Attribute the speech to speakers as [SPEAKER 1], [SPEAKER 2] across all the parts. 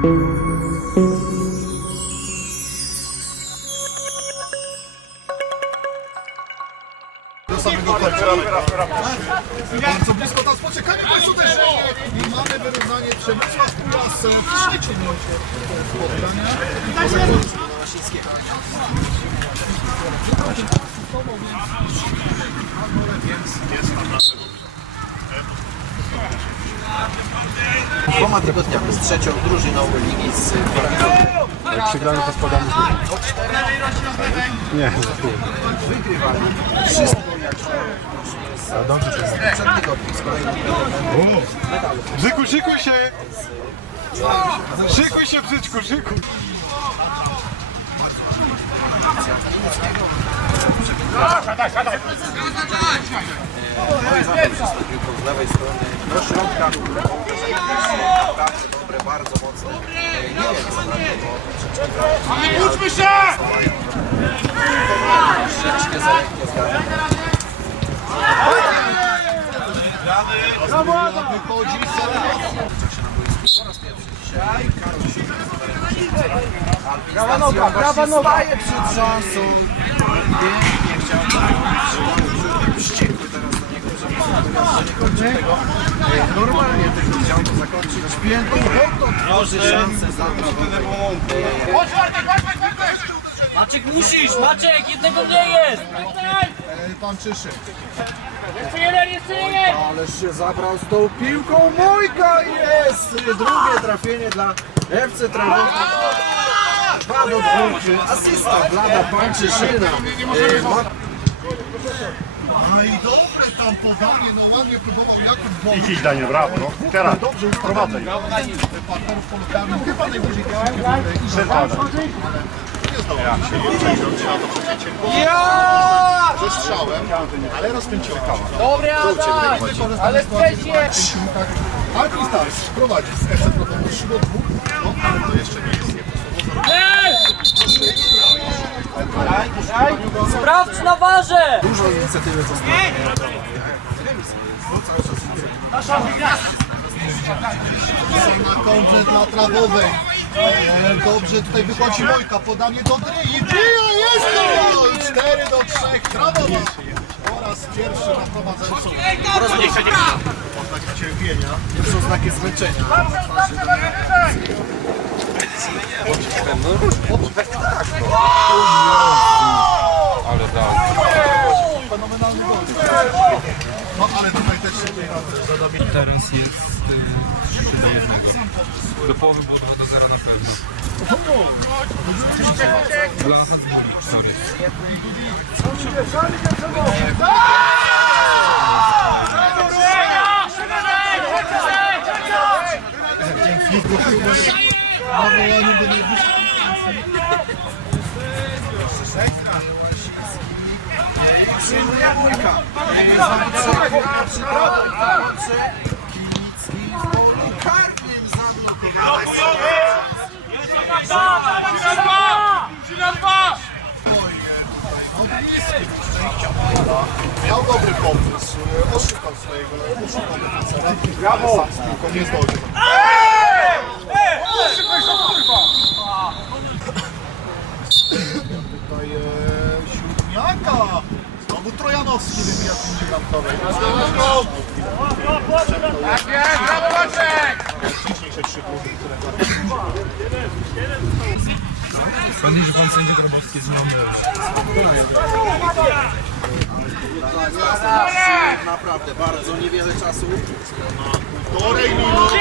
[SPEAKER 1] do samego końca. Bardzo blisko teraz poczekanie Państwo też. I mamy wyrównanie Przemysław Kula z minucie spotkania.
[SPEAKER 2] Dwoma tygodniami z trzecią drużyną ligi z
[SPEAKER 3] Jak przegramy, to spadamy z ligi. Nie,
[SPEAKER 2] wygrywali wszystko jak
[SPEAKER 3] a dobrze to jest.
[SPEAKER 2] przed tygodniem z kolejnym
[SPEAKER 3] Bzyku, szykuj się! Szykuj się, Brzyczku, szykuj!
[SPEAKER 2] Tą piłką z lewej strony do środka. Naprawdę dobre, bardzo mocne. Nie wiem, co na niego troszeczkę
[SPEAKER 4] Uczmy się!
[SPEAKER 2] troszeczkę za lekkie zgadzam.
[SPEAKER 1] Wychodzi
[SPEAKER 2] Po raz pierwszy dzisiaj Karol Prawa noga, prawa noga! Staje przed szansą. Pięknie chciał trafić. Wściekły teraz na niego, że kończy tego. E, Normalnie tylko chciał to zakończyć piętą, bo to tworzy szansę za.
[SPEAKER 4] Chodź Bartek, chodź, chodź!
[SPEAKER 5] Maciek musisz, Maciek, jednego nie jest!
[SPEAKER 1] Pan Czyszy.
[SPEAKER 4] Jeszcze jeden, jeszcze jeden!
[SPEAKER 2] Ależ się zabrał z tą piłką. Mójka jest! Drugie trafienie dla FC Trawowa. Dwa do dwóch. Asysta dla Pańczyszyna. E, ma
[SPEAKER 1] No i dobre tam podanie, no ładnie próbował Jakub Bąk.
[SPEAKER 3] Idź Daniel, brawo, no. Teraz,
[SPEAKER 1] Dobrze
[SPEAKER 3] prowadzaj.
[SPEAKER 1] Partnerów polu karnym, chyba najbliżej tej i nie mi się jednoczyć na to przecięcie. Ze strzałem, ale rozkręciłem.
[SPEAKER 4] Dobry Adam! Ale wcześniej!
[SPEAKER 1] Alpin Stars prowadzi z FC Protomu 3 do 2, no ale to jeszcze nie jest
[SPEAKER 5] Sprawdź na warze!
[SPEAKER 2] dużo inicjatywy ze strony.
[SPEAKER 1] na kontrze dla trawowej. E, Dobrze tutaj wychodzi Mojka, podanie do Dryi. Drya jest to! 4 do 3, trawowa. Po raz pierwszy na prowadzącą. Oznaki cierpienia.
[SPEAKER 2] Pierwsze znaki zmęczenia.
[SPEAKER 1] Fenomenalny gol. No ale tutaj też się tutaj zadamy.
[SPEAKER 6] Teraz jest y, 3 do 1. Do połowy było 2 do 0 na pewno. Dla Hadzbuli, sorry.
[SPEAKER 1] Nawołanie do najbliższych.
[SPEAKER 2] Kilicki w polu karnym zablokowany.
[SPEAKER 1] Miał dobry pomysł, e, oszukał swojego, oszukał defensora, ale sam z piłką nie zdążył. Tutaj e, siódmiaka, znowu Trojanowski wybija z linii bramkowej.
[SPEAKER 4] Tak jest, brawo Maciek!
[SPEAKER 1] Wcześniejsze trzy kluby, które
[SPEAKER 6] Pamiętaj, że pan sędzia Grabowski z Londynu.
[SPEAKER 2] Naprawdę bardzo niewiele czasu.
[SPEAKER 1] półtorej minuty.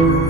[SPEAKER 5] Jest!